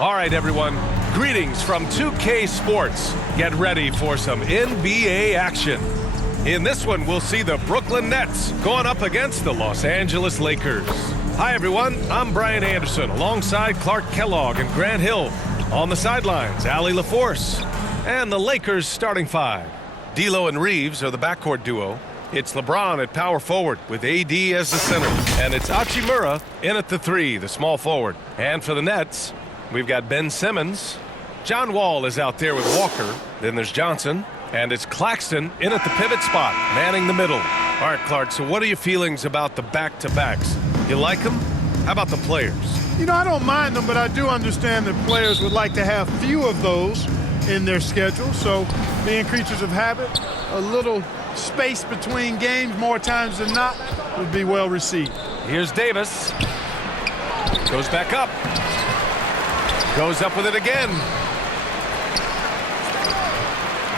All right, everyone. Greetings from 2K Sports. Get ready for some NBA action. In this one, we'll see the Brooklyn Nets going up against the Los Angeles Lakers. Hi, everyone. I'm Brian Anderson alongside Clark Kellogg and Grant Hill. On the sidelines, Allie LaForce. And the Lakers starting five. D'Lo and Reeves are the backcourt duo. It's LeBron at power forward with AD as the center. And it's Hachimura in at the three, the small forward. And for the Nets, we've got Ben Simmons. John Wall is out there with Walker. Then there's Johnson. And it's Claxton in at the pivot spot, manning the middle. All right, Clark, so what are your feelings about the back-to-backs? You like them? How about the players? You know, I don't mind them, but I do understand that players would like to have few of those in their schedule. So being creatures of habit, a little space between games more times than not would be well received. Here's Davis. Goes back up. Goes up with it again.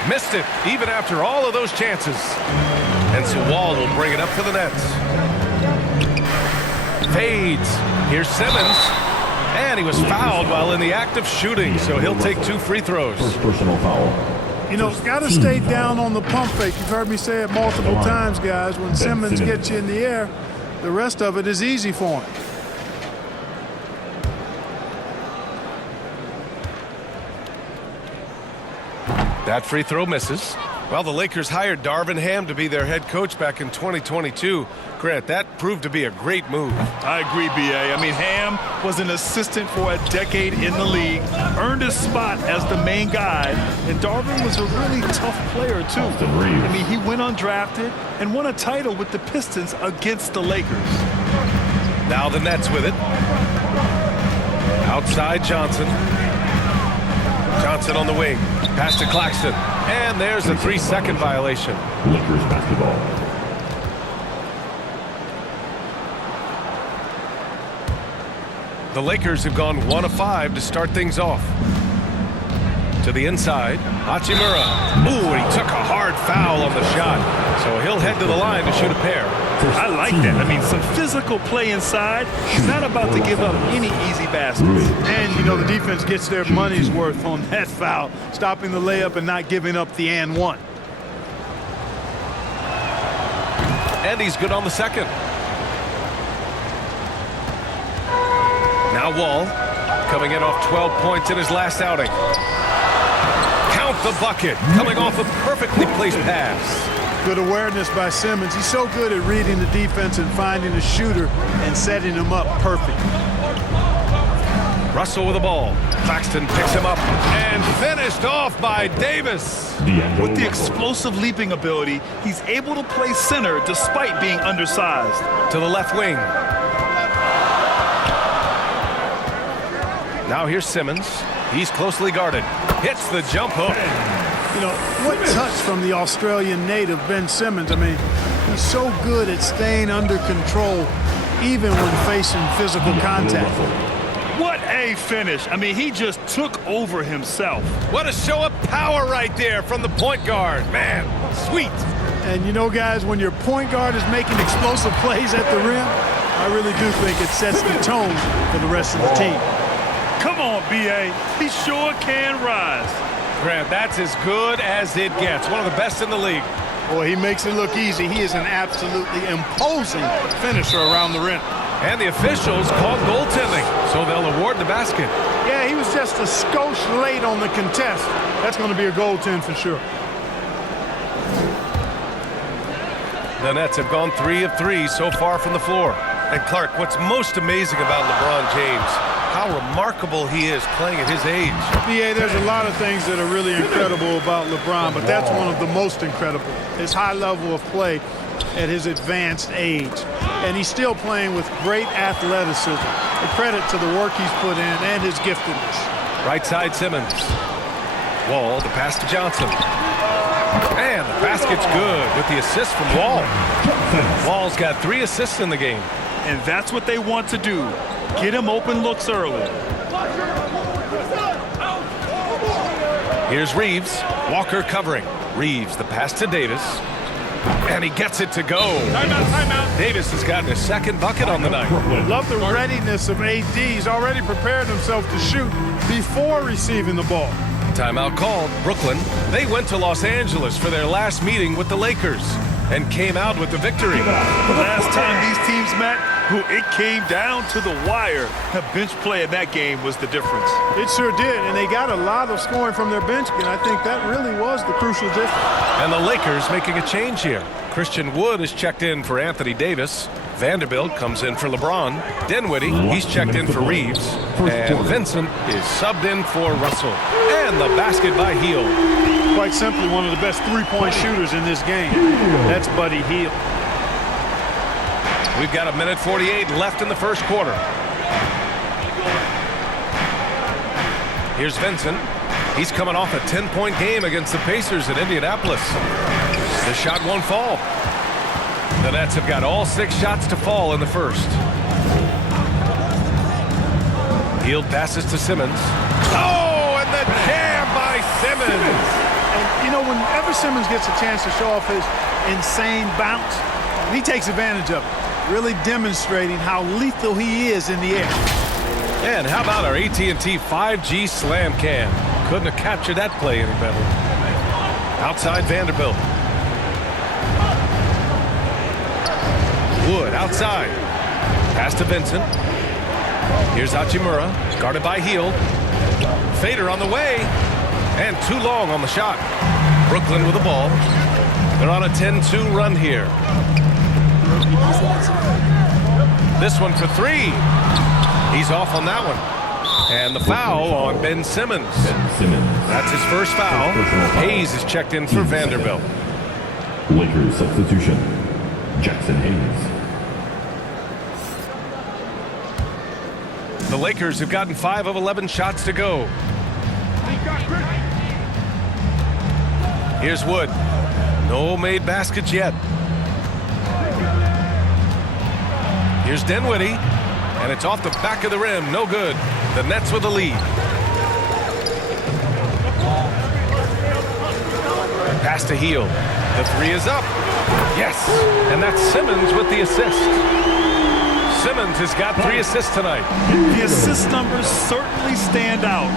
Missed it, even after all of those chances. And so Wall will bring it up for the Nets. Fades. Here's Simmons. And he was fouled while in the act of shooting, so he'll take 2 free throws. First personal foul. You know, got to stay down on the pump fake. You've heard me say it multiple times, guys. When Simmons gets you in the air, the rest of it is easy for him. That free throw misses. Well, the Lakers hired Darvin Ham to be their head coach back in 2022. Grant, that proved to be a great move. I agree, B.A. I mean, Ham was an assistant for a decade in the league, earned his spot as the main guy, and Darvin was a really tough player, too. I mean, he went undrafted and won a title with the Pistons against the Lakers. Now the Nets with it. Outside Johnson. Johnson on the wing. Pass to Claxton. And there's a 3-second violation. Lakers basketball. The Lakers have gone 1 of 5 to start things off. To the inside. Hachimura. Ooh, and he took a hard foul on the shot. So he'll head to the line to shoot a pair. I like that. I mean, some physical play inside. He's not about to give up any easy baskets. And, you know, the defense gets their money's worth on that foul, stopping the layup and not giving up the and one. And he's good on the second. Now Wall coming in off 12 points in his last outing. Count the bucket coming off a perfectly placed pass. Good awareness by Simmons. He's so good at reading the defense and finding a shooter and setting him up perfect. Russell with the ball. Claxton picks him up and finished off by Davis. With the explosive leaping ability, he's able to play center despite being undersized. To the left wing. Now here's Simmons. He's closely guarded. Hits the jump hook. You know, what touch from the Australian native, Ben Simmons. I mean, he's so good at staying under control even when facing physical contact. What a finish. I mean, he just took over himself. What a show of power right there from the point guard. Man, sweet. And you know, guys, when your point guard is making explosive plays at the rim, I really do think it sets the tone for the rest of the team. Come on, B.A. He sure can rise. Grant, that's as good as it gets. One of the best in the league. Boy, he makes it look easy. He is an absolutely imposing finisher around the rim. And the officials called goaltending, so they'll award the basket. Yeah, he was just a skosh late on the contest. That's going to be a goaltend for sure. The Nets have gone 3 of 3 so far from the floor. And Clark, what's most amazing about LeBron James, how remarkable he is playing at his age. BA, there's a lot of things that are really incredible about LeBron, but that's one of the most incredible. His high level of play at his advanced age. And he's still playing with great athleticism. A credit to the work he's put in and his giftedness. Right side Simmons. Wall, the pass to Johnson. And the basket's good with the assist from Wall. Wall's got 3 assists in the game. And that's what they want to do. Get him open looks early. Here's Reeves. Walker covering. Reeves, the pass to Davis. And he gets it to go. Timeout. Davis has gotten his second bucket on the night. Love the readiness of AD. He's already prepared himself to shoot before receiving the ball. Timeout called. Brooklyn. They went to Los Angeles for their last meeting with the Lakers and came out with the victory. The last time these teams met, it came down to the wire. The bench play in that game was the difference. It sure did, and they got a lot of scoring from their bench, and I think that really was the crucial difference. And the Lakers making a change here. Christian Wood is checked in for Anthony Davis. Vanderbilt comes in for LeBron. Dinwiddie, he's checked in for Reeves. And Vincent is subbed in for Russell. And the basket by Hield. Quite simply, one of the best three-point shooters in this game. That's Buddy Hield. We've got 1:48 left in the first quarter. Here's Vincent. He's coming off a 10-point game against the Pacers in Indianapolis. The shot won't fall. The Nets have got all 6 shots to fall in the first. Hield passes to Simmons. Oh, and the jam by Simmons. And, you know, whenever Simmons gets a chance to show off his insane bounce, he takes advantage of it, really demonstrating how lethal he is in the air. And how about our AT&T 5G Slam Cam? Couldn't have captured that play any better. Outside Vanderbilt. Wood outside. Pass to Vincent. Here's Hachimura, guarded by Hield. Fader on the way. And too long on the shot. Brooklyn with the ball. They're on a 10-2 run here. This one for 3. He's off on that one. And the foul on Ben Simmons. That's his first foul. Hayes is checked in for Vanderbilt. Lakers substitution. Jackson Hayes. The Lakers have gotten 5 of 11 shots to go. Here's Wood. No made baskets yet. Here's Dinwiddie. And it's off the back of the rim. No good. The Nets with the lead. Pass to Hield. The 3 is up. Yes. And that's Simmons with the assist. Simmons has got 3 assists tonight. The assist numbers certainly stand out.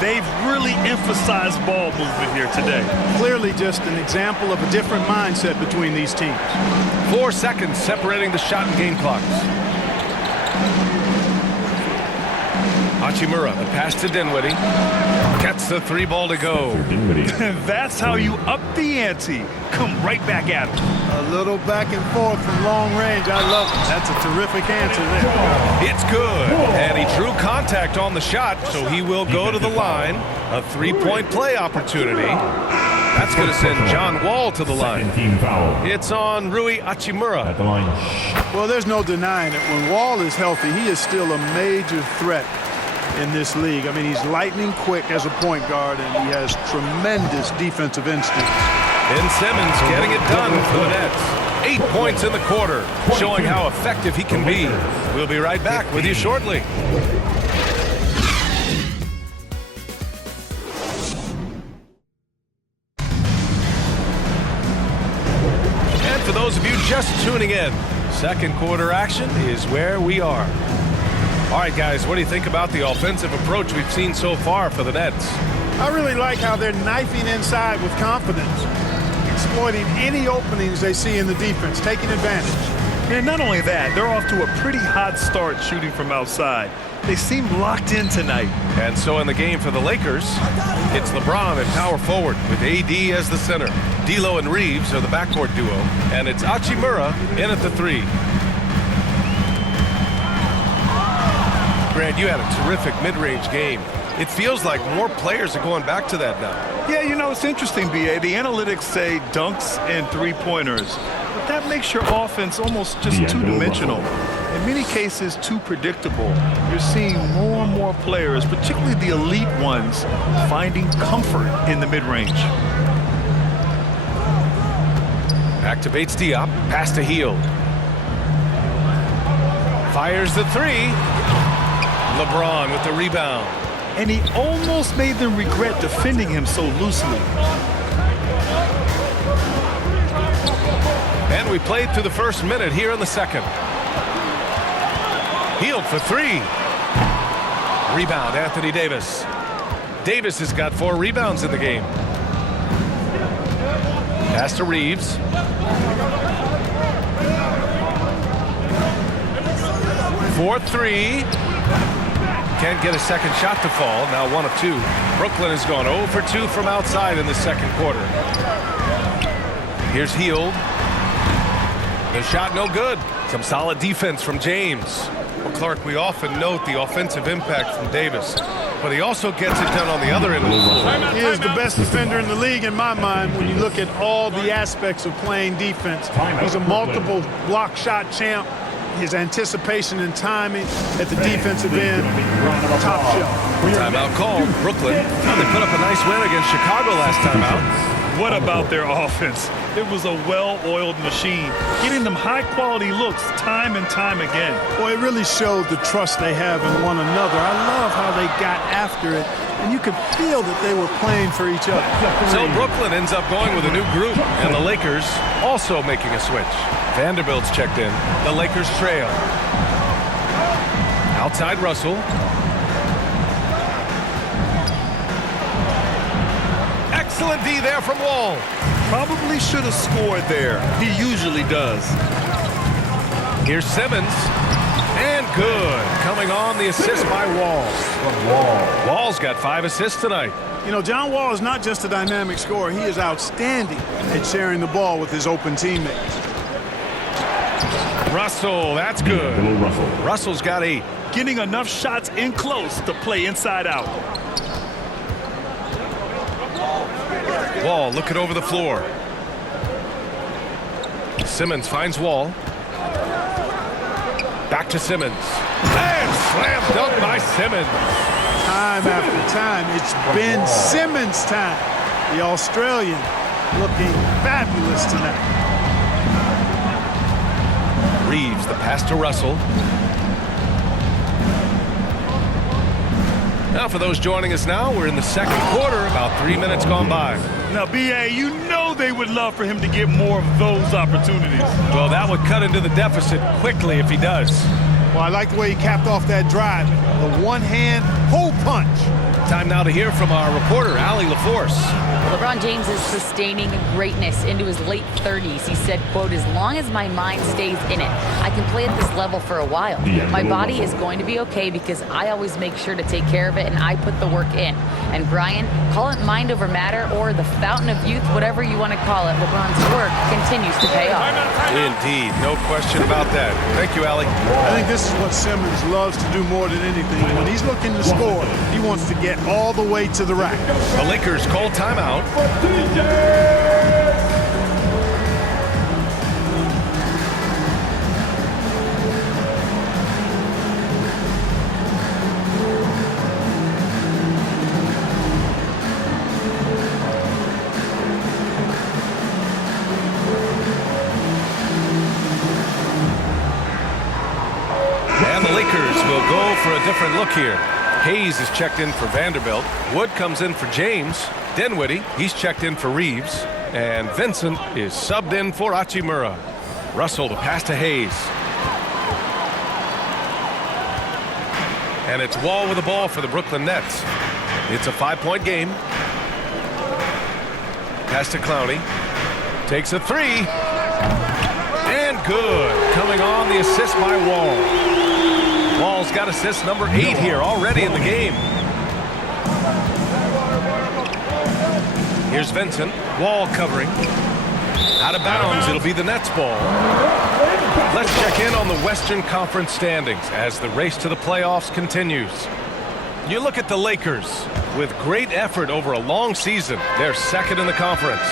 They've really emphasized ball movement here today. Clearly just an example of a different mindset between these teams. 4 seconds separating the shot and game clocks. Hachimura, the pass to Dinwiddie. Gets the 3 ball to go. And that's how you up the ante. Come right back at him. A little back and forth from long range. I love it. That's a terrific answer there. It's good. And he drew contact on the shot, so he will go to the line. A 3-point play opportunity. That's going to send John Wall to the line. Team foul. It's on Rui Hachimura. At the line. Well, there's no denying it. When Wall is healthy, he is still a major threat in this league. I mean, he's lightning quick as a point guard, and he has tremendous defensive instincts. Ben Simmons getting it done for the Nets. 8 points in the quarter, showing how effective he can be. We'll be right back with you shortly. And for those of you just tuning in, second quarter action is where we are. All right, guys, what do you think about the offensive approach we've seen so far for the Nets? I really like how they're knifing inside with confidence, exploiting any openings they see in the defense, taking advantage. And not only that, they're off to a pretty hot start shooting from outside. They seem locked in tonight. And so in the game for the Lakers, it's LeBron at power forward with AD as the center. D'Lo and Reeves are the backcourt duo. And it's Hachimura in at the 3. Grant, you had a terrific mid-range game. It feels like more players are going back to that now. Yeah, you know, it's interesting, B.A. The analytics say dunks and three-pointers. But that makes your offense almost just two-dimensional. In many cases, too predictable. You're seeing more and more players, particularly the elite ones, finding comfort in the mid-range. Activates Diop. Pass to Hield. Fires the 3. LeBron with the rebound. And he almost made them regret defending him so loosely. And we played through the first minute here in the second. Healed for 3. Rebound, Anthony Davis. Davis has got 4 rebounds in the game. Pass to Reeves. 4-3. Can't get a second shot to fall. Now 1 of 2. Brooklyn has gone 0 for 2 from outside in the second quarter. Here's Hield. The shot no good. Some solid defense from James. Well, Clark, we often note the offensive impact from Davis, but he also gets it done on the other end of the floor. He is the best defender in the league in my mind when you look at all the aspects of playing defense. He's a multiple block shot champ. His anticipation and timing at the defensive end, top shelf. Timeout called. Brooklyn. They put up a nice win against Chicago last time out. What about their offense? It was a well-oiled machine, getting them high-quality looks time and time again. Boy, it really showed the trust they have in one another. I love how they got after it, and you could feel that they were playing for each other. So Brooklyn ends up going with a new group, and the Lakers also making a switch. Vanderbilt's checked in. The Lakers trail. Outside Russell. Excellent D there from Wall. Probably should have scored there. He usually does. Here's Simmons. And good. Coming on the assist by Wall. Wall's got 5 assists tonight. You know, John Wall is not just a dynamic scorer. He is outstanding at sharing the ball with his open teammates. Russell, that's good. Russell's got 8. Getting enough shots in close to play inside out. Wall looking over the floor. Simmons finds Wall. Back to Simmons. And slam dunk by Simmons. Time after time, it's Ben Simmons' time. The Australian looking fabulous tonight. Reeves, the pass to Russell. Now for those joining us now, we're in the second quarter, about 3 minutes gone by. Now, B.A., you know they would love for him to get more of those opportunities. Well, that would cut into the deficit quickly if he does. Well, I like the way he capped off that drive. The one-hand hole punch. Time now to hear from our reporter, Allie LaForce. LeBron James is sustaining greatness into his late 30s. He said, quote, "As long as my mind stays in it, I can play at this level for a while. My body is going to be okay because I always make sure to take care of it and I put the work in." And Brian, call it mind over matter or the fountain of youth, whatever you want to call it, LeBron's work continues to pay off. Indeed, no question about that. Thank you, Allie. I think this is what Simmons loves to do more than anything. When he's looking to score, he wants to get all the way to the rack. The Lakers call timeout. And the Lakers will go for a different look here. Hayes is checked in for Vanderbilt. Wood comes in for James. Dinwiddie, he's checked in for Reeves. And Vincent is subbed in for Hachimura. Russell, the pass to Hayes. And it's Wall with the ball for the Brooklyn Nets. It's a 5-point game. Pass to Clowney. Takes a 3. And good. Coming on the assist by Wall. Wall's got assist number 8 here already in the game. Here's Vincent. Wall covering. Out of bounds. It'll be the Nets ball. Let's check in on the Western Conference standings as the race to the playoffs continues. You look at the Lakers. With great effort over a long season, they're second in the conference.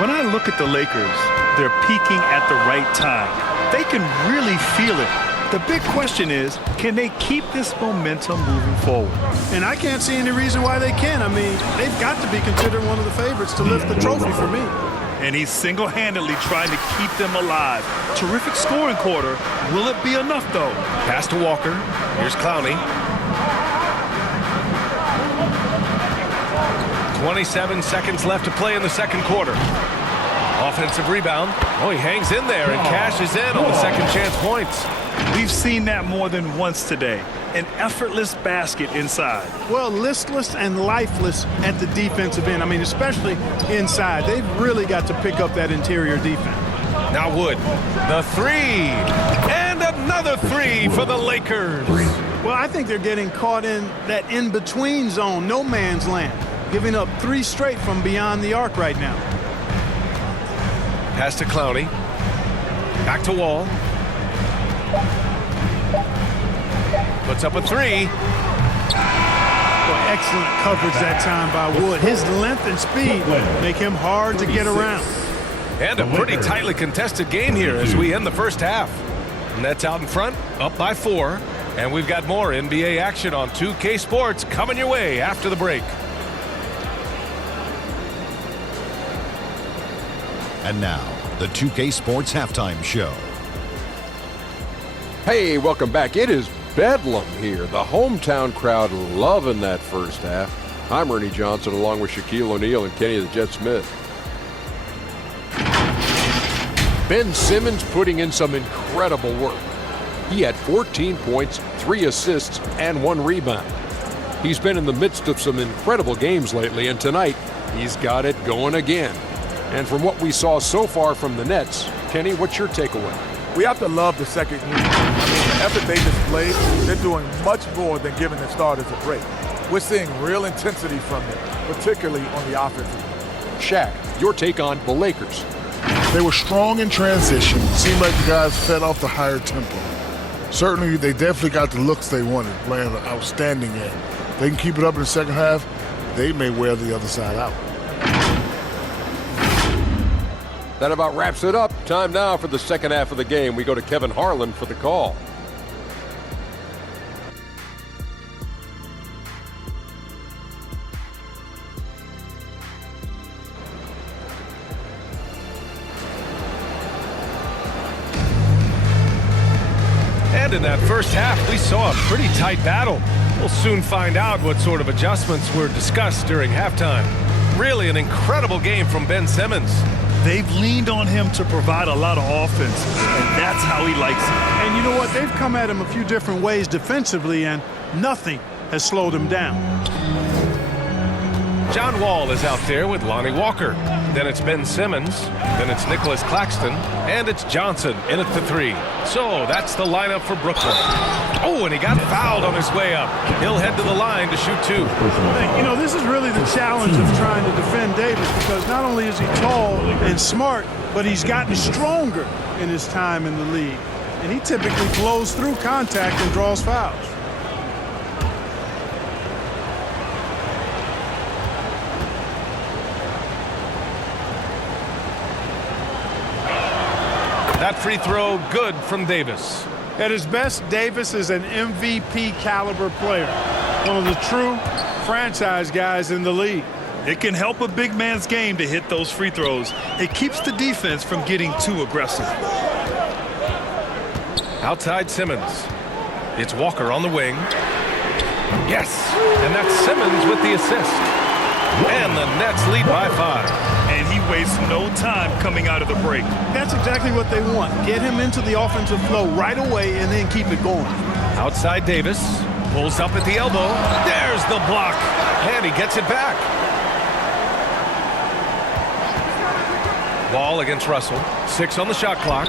When I look at the Lakers, they're peaking at the right time. They can really feel it. The big question is, can they keep this momentum moving forward? And I can't see any reason why they can. I mean, they've got to be considered one of the favorites to lift the trophy for me. And he's single-handedly trying to keep them alive. Terrific scoring quarter. Will it be enough, though? Pass to Walker. Here's Clowney. 27 seconds left to play in the second quarter. Offensive rebound. Oh, he hangs in there and cashes in on the second chance points. We've seen that more than once today. An effortless basket inside. Well, listless and lifeless at the defensive end. I mean, especially inside. They've really got to pick up that interior defense. Now Wood, the three, and another three for the Lakers. Well, I think they're getting caught in that in-between zone, no man's land, giving up 3 straight from beyond the arc right now. Pass to Clowney. Back to Wall. Puts up a 3. Boy, excellent coverage that time by Wood. His length and speed make him hard to get around. And a pretty tightly contested game here as we end the first half. Nets out in front, up by 4. And we've got more NBA action on 2K Sports coming your way after the break. And now, the 2K Sports Halftime Show. Hey, welcome back. It is bedlam here. The hometown crowd loving that first half. I'm Ernie Johnson along with Shaquille O'Neal and Kenny the Jet Smith. Ben Simmons putting in some incredible work. He had 14 points, 3 assists, and 1 rebound. He's been in the midst of some incredible games lately, and tonight he's got it going again. And from what we saw so far from the Nets, Kenny, what's your takeaway? We have to love the second unit. I mean, the effort they displayed, they're doing much more than giving the starters a break. We're seeing real intensity from them, particularly on the offensive end. Shaq, your take on the Lakers. They were strong in transition. Seemed like the guys fed off the higher tempo. Certainly, they definitely got the looks they wanted, playing an outstanding game. They can keep it up in the second half, they may wear the other side out. That about wraps it up. Time now for the second half of the game. We go to Kevin Harlan for the call. And in that first half, we saw a pretty tight battle. We'll soon find out what sort of adjustments were discussed during halftime. Really an incredible game from Ben Simmons. They've leaned on him to provide a lot of offense, and that's how he likes it. And you know what? They've come at him a few different ways defensively, and nothing has slowed him down. John Wall is out there with Lonnie Walker. Then it's Ben Simmons. Then it's Nicholas Claxton. And it's Johnson in at the 3. So that's the lineup for Brooklyn. Oh, and he got fouled on his way up. He'll head to the line to shoot 2. You know, this is really the challenge of trying to defend Davis, because not only is he tall and smart, but he's gotten stronger in his time in the league. And he typically blows through contact and draws fouls. That free throw good from Davis. At his best, Davis is an MVP caliber player. One of the true franchise guys in the league. It can help a big man's game to hit those free throws. It keeps the defense from getting too aggressive. Outside Simmons. It's Walker on the wing. Yes, and that's Simmons with the assist. And the Nets lead by 5. And he wastes no time coming out of the break. That's exactly what they want. Get him into the offensive flow right away and then keep it going. Outside Davis. Pulls up at the elbow. There's the block. And he gets it back. Wall against Russell. 6 on the shot clock.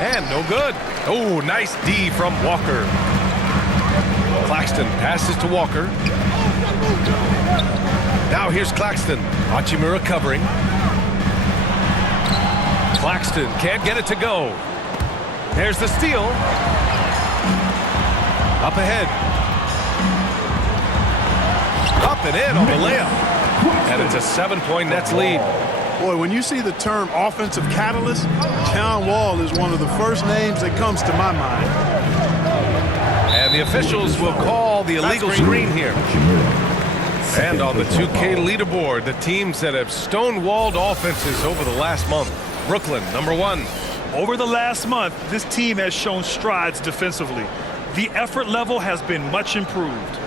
And no good. Oh, nice D from Walker. Claxton passes to Walker. Now here's Claxton. Hachimura covering. Claxton can't get it to go. There's the steal. Up ahead. Up and in on the layup. And it's a 7-point Nets lead. Boy, when you see the term offensive catalyst, John Wall is one of the first names that comes to my mind. And the officials will call the illegal screen here. And on the 2K leaderboard, the teams that have stonewalled offenses over the last month. Brooklyn, number 1. Over the last month, this team has shown strides defensively. The effort level has been much improved.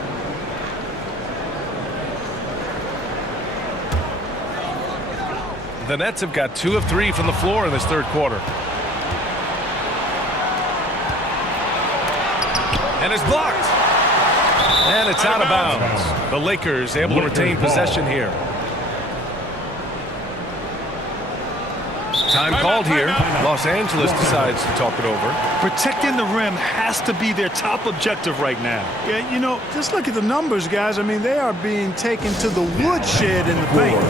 The Nets have got 2 of 3 from the floor in this third quarter. And it's blocked. And it's out of bounds. The Lakers able to retain possession here. Time called here. Los Angeles decides to talk it over. Protecting the rim has to be their top objective right now. Yeah, you know, just look at the numbers, guys. I mean, they are being taken to the woodshed in the paint.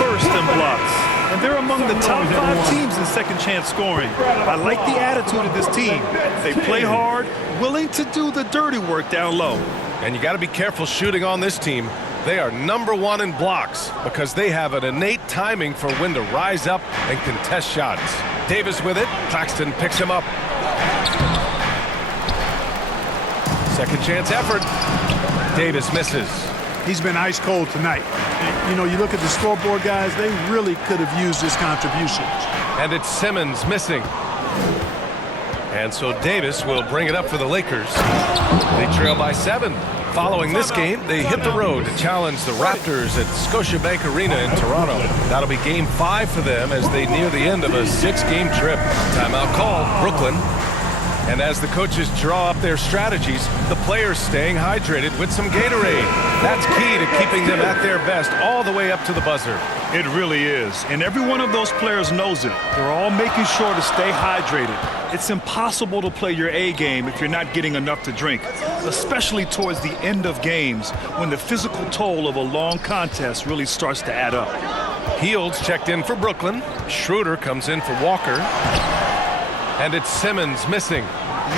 First in blocks. And they're among the top 5 teams in second chance scoring. I like the attitude of this team. They play hard, willing to do the dirty work down low. And you got to be careful shooting on this team. They are #1 in blocks because they have an innate timing for when to rise up and contest shots. Davis with it. Claxton picks him up. Second chance effort. Davis misses. He's been ice cold tonight. You know, you look at the scoreboard, guys, they really could have used his contributions. And it's Simmons missing. And so Davis will bring it up for the Lakers. They trail by 7. Following this game, they hit the road to challenge the Raptors at Scotiabank Arena in Toronto. That'll be game 5 for them as they near the end of a 6-game trip. Timeout call, Brooklyn. And as the coaches draw up their strategies, the players staying hydrated with some Gatorade. That's key to keeping them at their best all the way up to the buzzer. It really is. And every one of those players knows it. They're all making sure to stay hydrated. It's impossible to play your A game if you're not getting enough to drink, especially towards the end of games when the physical toll of a long contest really starts to add up. Hields checked in for Brooklyn. Schroeder comes in for Walker. And it's Simmons missing.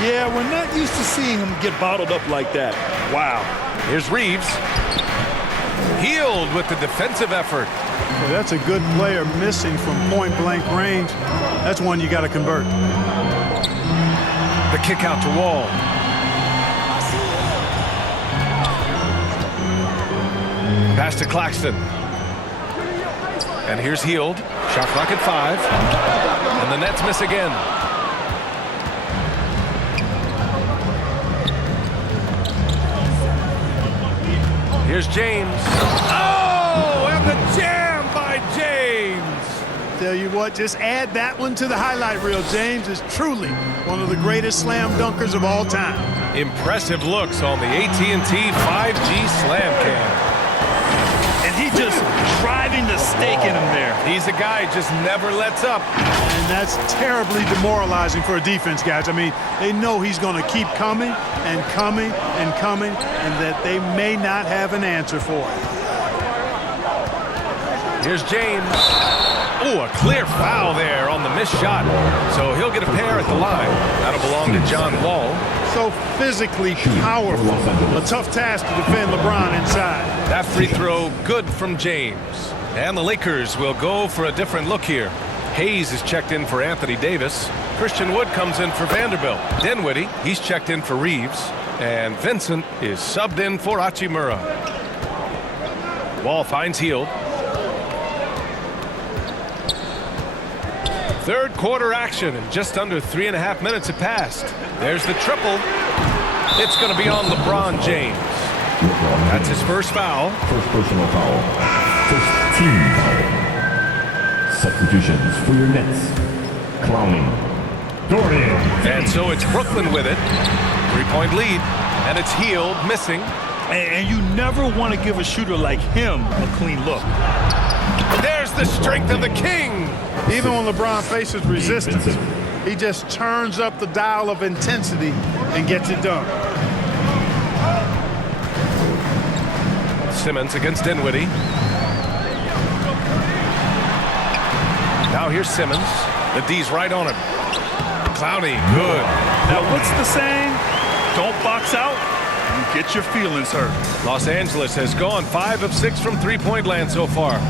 Yeah, we're not used to seeing him get bottled up like that. Wow. Here's Reeves. Hield with the defensive effort. Well, that's a good player missing from point-blank range. That's one you got to convert. The kick out to Wall. Pass to Claxton. And here's Hield. Shot clock at 5. And the Nets miss again. Here's James. Oh, and the jam by James. Tell you what, just add that one to the highlight reel. James is truly one of the greatest slam dunkers of all time. Impressive looks on the AT&T 5G Slam Cam. And he just driving the stake in him there. He's a guy who just never lets up. And that's terribly demoralizing for a defense, guys. I mean, they know he's going to keep coming and coming and coming, and that they may not have an answer for it. Here's James. Oh, a clear foul there on the missed shot. So he'll get a pair at the line. That'll belong to John Wall. So physically powerful. A tough task to defend LeBron inside. That free throw good from James. And the Lakers will go for a different look here. Hayes is checked in for Anthony Davis. Christian Wood comes in for Vanderbilt. Dinwiddie, he's checked in for Reeves. And Vincent is subbed in for Hachimura. Wall finds Hield. Third quarter action, and just under 3.5 minutes have passed. There's the triple. It's going to be on LeBron James. That's his first foul. First personal foul. First team foul. Substitutions for your Nets. Clowning. Dorian. And so it's Brooklyn with it. 3-point lead. And it's Hield missing. And you never want to give a shooter like him a clean look. There's the strength of the king. Even when LeBron faces resistance, he just turns up the dial of intensity and gets it done. Simmons against Dinwiddie. Now here's Simmons. The D's right on him. Clowney, good. Now what's the saying? Don't box out, you get your feelings hurt. Los Angeles has gone 5 of 6 from three-point land so far.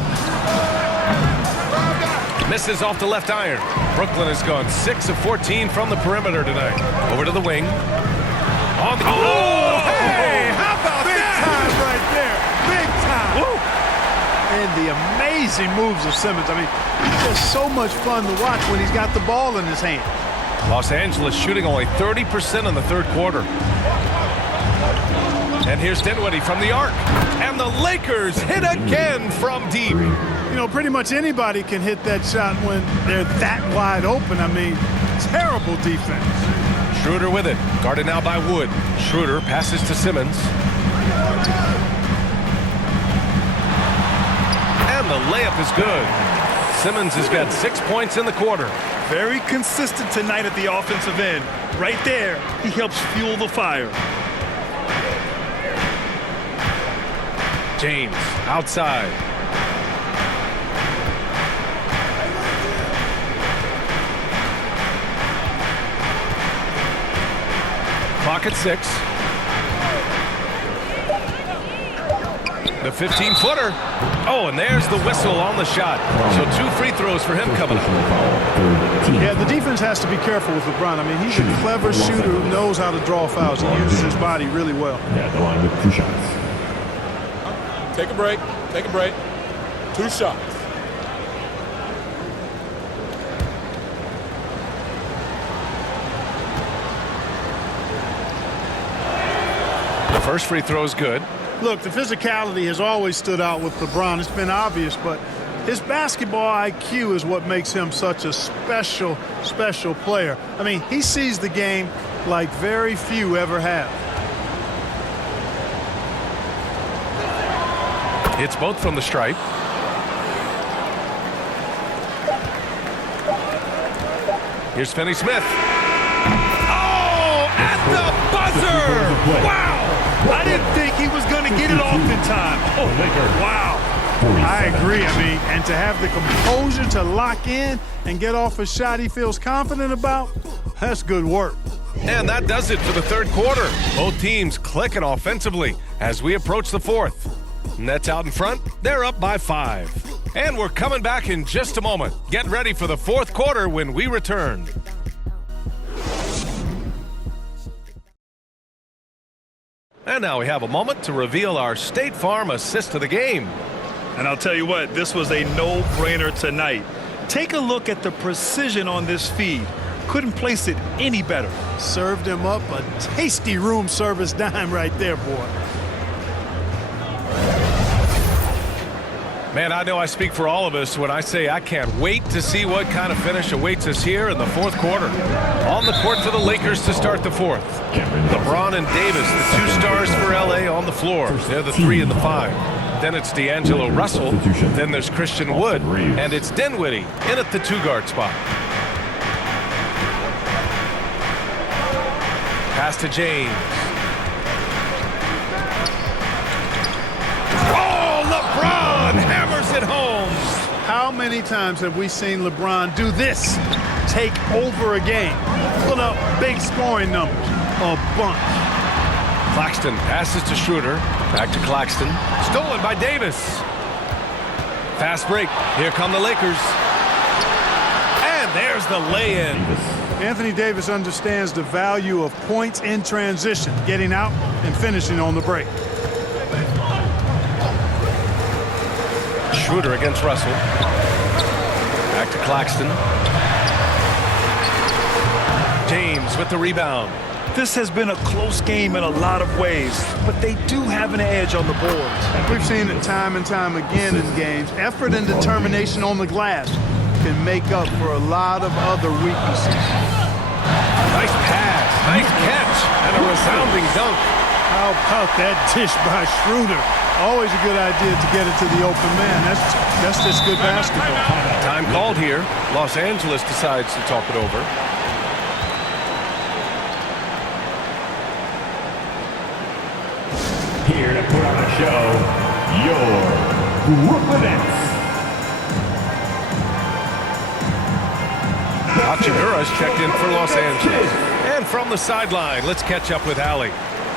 Misses off the left iron. Brooklyn has gone 6 of 14 from the perimeter tonight. Over to the wing. On the, oh, hey, how about Big that? time right there. Big time. Woo. And the amazing moves of Simmons. I mean, he's just so much fun to watch when he's got the ball in his hand. Los Angeles shooting only 30% in the third quarter. And here's Dinwiddie from the arc. And the Lakers hit again from deep. You know, pretty much anybody can hit that shot when they're that wide open. I mean, terrible defense. Schroeder with it. Guarded now by Wood. Schroeder passes to Simmons. And the layup is good. Simmons has got 6 points in the quarter. Very consistent tonight at the offensive end. Right there, he helps fuel the fire. James outside. Clock at 6. The 15-footer. Oh, and there's the whistle on the shot. So 2 free throws for him coming up. Yeah, the defense has to be careful with LeBron. I mean, he's a clever shooter who knows how to draw fouls. He uses his body really well. Yeah, the line with 2 shots. Take a break. Take a break. 2 shots. The first free throw is good. Look, the physicality has always stood out with LeBron. It's been obvious, but his basketball IQ is what makes him such a special, special player. I mean, he sees the game like very few ever have. Hits both from the stripe. Here's Finney-Smith. Oh, at the buzzer! Wow! I didn't think he was going to get it off in time. Oh, wow. I agree. I mean, and to have the composure to lock in and get off a shot he feels confident about, that's good work. And that does it for the third quarter. Both teams clicking offensively as we approach the fourth. Nets out in front. They're up by 5. And we're coming back in just a moment. Get ready for the fourth quarter when we return. And now we have a moment to reveal our State Farm assist of the game. And I'll tell you what, this was a no-brainer tonight. Take a look at the precision on this feed. Couldn't place it any better. Served him up a tasty room service dime right there, boy. Man, I know I speak for all of us when I say I can't wait to see what kind of finish awaits us here in the fourth quarter. On the court for the Lakers to start the fourth. LeBron and Davis, the 2 stars for LA on the floor. They're the 3 and the 5. Then it's D'Angelo Russell. Then there's Christian Wood. And it's Dinwiddie in at the 2-guard spot. Pass to James. Hammers it home. How many times have we seen LeBron do this? Take over a game. Put up big scoring numbers. A bunch. Claxton passes to Schroeder. Back to Claxton. Stolen by Davis. Fast break. Here come the Lakers. And there's the lay-in. Anthony Davis understands the value of points in transition, getting out and finishing on the break. Schroeder against Russell. Back to Claxton. James with the rebound. This has been a close game in a lot of ways, but they do have an edge on the boards. We've seen it time and time again in games. Effort and determination on the glass can make up for a lot of other weaknesses. Nice pass, nice catch, and a resounding dunk. How about that dish by Schroeder? Always a good idea to get it to the open man. That's just good basketball. Time called here. Los Angeles decides to talk it over. Here to put on a show, your Brooklyn Nets. Hachimura's checked in for Los Angeles. And from the sideline, let's catch up with Allie.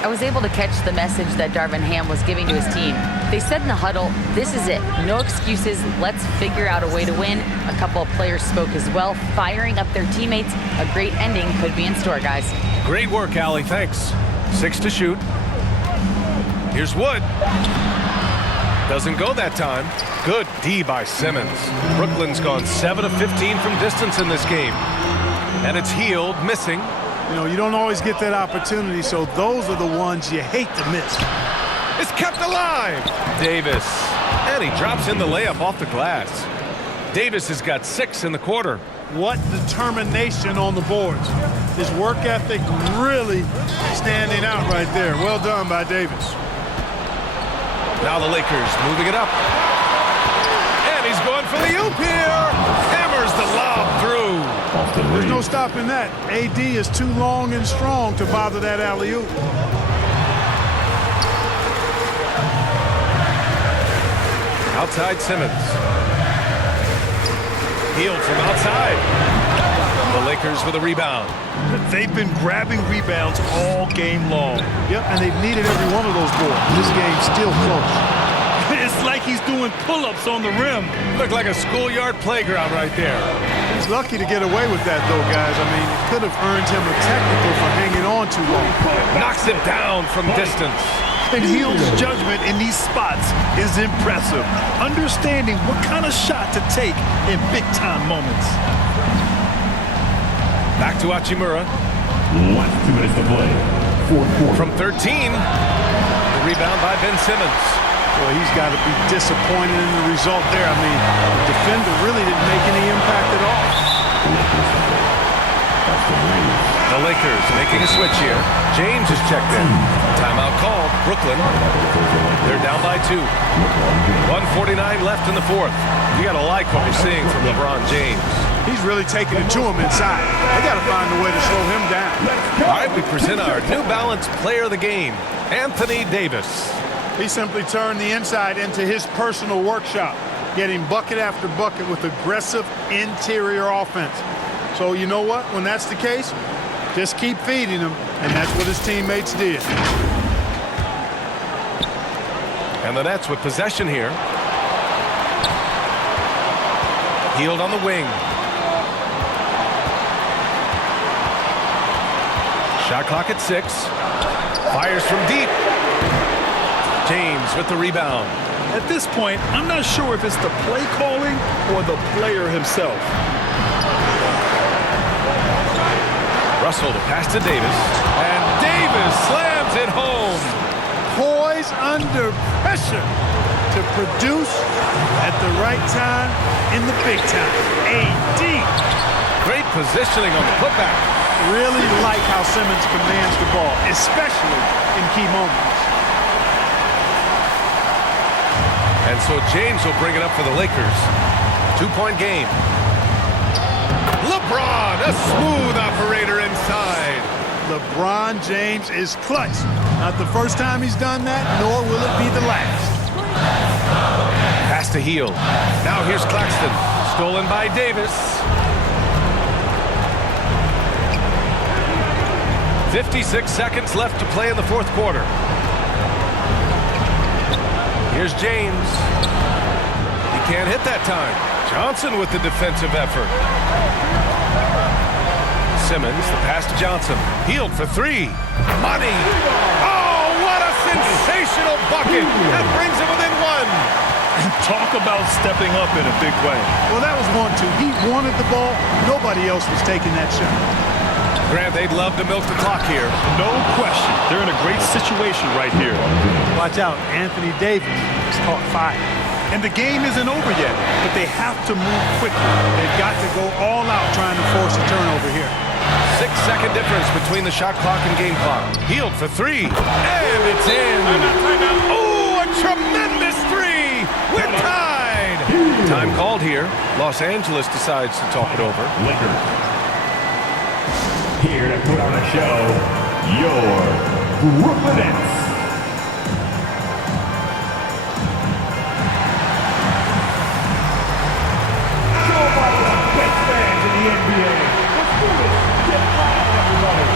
I was able to catch the message that Darvin Ham was giving to his team. They said in the huddle, this is it. No excuses. Let's figure out a way to win. A couple of players spoke as well, firing up their teammates. A great ending could be in store, guys. Great work, Allie. Thanks. 6 to shoot. Here's Wood. Doesn't go that time. Good D by Simmons. Brooklyn's gone 7 of 15 from distance in this game. And it's Hield missing. You know, you don't always get that opportunity, so those are the ones you hate to miss. is kept alive. Davis. And he drops in the layup off the glass. Davis has got 6 in the quarter. What determination on the boards. His work ethic really standing out right there. Well done by Davis. Now the Lakers moving it up. And he's going for the oop here. Hammers the lob through. There's no stopping that. AD is too long and strong to bother that alley-oop. Outside Simmons. Hield from outside. The Lakers with a rebound. They've been grabbing rebounds all game long. Yep, and they've needed every one of those boards. This game's still close. It's like he's doing pull-ups on the rim. Looked like a schoolyard playground right there. He's lucky to get away with that, though, guys. I mean, it could have earned him a technical for hanging on too long. Knocks it down from distance. And Hield's judgment in these spots is impressive. Understanding what kind of shot to take in big-time moments. Back to Hachimura. Last 2 minutes to play. Fourth quarter. From 13. The rebound by Ben Simmons. Well, he's got to be disappointed in the result there. I mean, the defender really didn't make any impact at all. The Lakers making a switch here. James is checked in. Timeout called. Brooklyn. They're down by 2. 1:49 left in the fourth. You got to like what we're seeing from LeBron James. He's really taking it to him inside. They got to find a way to slow him down. All right, we present our New Balance player of the game, Anthony Davis. He simply turned the inside into his personal workshop, getting bucket after bucket with aggressive interior offense. So you know what? When that's the case, just keep feeding him, and that's what his teammates did. And the Nets with possession here. Hield on the wing. Shot clock at 6. Fires from deep. James with the rebound. At this point, I'm not sure if it's the play calling or the player himself. Russell to pass to Davis. And Davis slams it home. Poise under pressure to produce at the right time in the big time. AD. Great positioning on the putback. Really like how Simmons commands the ball, especially in key moments. And so James will bring it up for the Lakers. 2-point game. LeBron, a smooth operator inside. LeBron James is clutch. Not the first time he's done that, nor will it be the last. Pass to Hield. Now here's Claxton. Stolen by Davis. 56 seconds left to play in the fourth quarter. Here's James. He can't hit that time. Johnson with the defensive effort. Simmons, the pass to Johnson. Hield for 3. Money. Oh, what a sensational bucket. That brings him within 1. Talk about stepping up in a big way. Well, that was 1-2. He wanted the ball. Nobody else was taking that shot. Grant, they'd love to milk the clock here. No question. They're in a great situation right here. Watch out. Anthony Davis has caught fire. And the game isn't over yet, but they have to move quickly. They've got to go all out trying to force a turnover here. 6-second difference between the shot clock and game clock. Hield for 3. And it's in. Oh, a tremendous 3. We're tied. Time called here. Los Angeles decides to talk it over. Lakers. Here to put on a show, your Brooklyn Nets. Show by the best fans in the NBA. Let's do this. Get loud, everybody.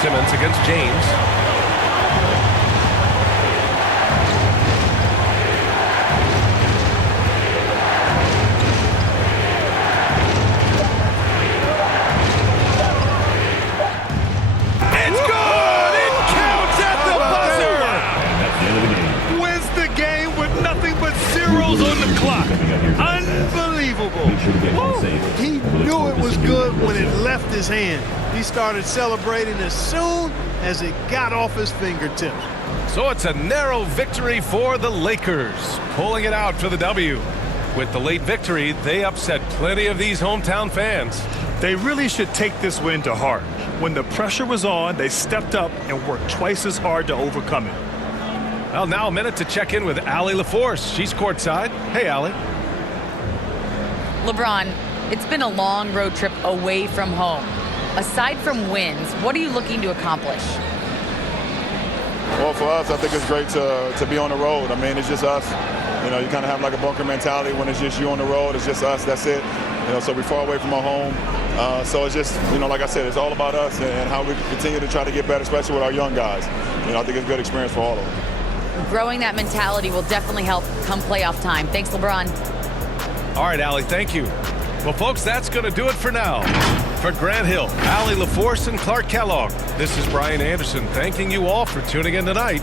Simmons against James. It's good! It counts at the buzzer! And that's the end of the game. Wins the game with nothing but zeros on the clock. Unbelievable. Make sure to get home safe. He knew it was good when it left left his hand. He started celebrating as soon as it got off his fingertips. So it's a narrow victory for the Lakers, pulling it out for the W. With the late victory, they upset plenty of these hometown fans. They really should take this win to heart. When the pressure was on, they stepped up and worked twice as hard to overcome it. Well, now a minute to check in with Allie LaForce. She's courtside. Hey, Allie. LeBron, it's been a long road trip away from home. Aside from wins, what are you looking to accomplish? Well, for us, I think it's great to be on the road. I mean, it's just us. You know, you kind of have like a bunker mentality when it's just you on the road. It's just us. That's it. You know, so we're far away from our home. So it's just, you know, like I said, it's all about us and how we continue to try to get better, especially with our young guys. You know, I think it's a good experience for all of them. Growing that mentality will definitely help come playoff time. Thanks, LeBron. All right, Allie, thank you. Well, folks, that's going to do it for now. For Grant Hill, Allie LaForce, and Clark Kellogg, this is Brian Anderson thanking you all for tuning in tonight.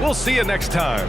We'll see you next time.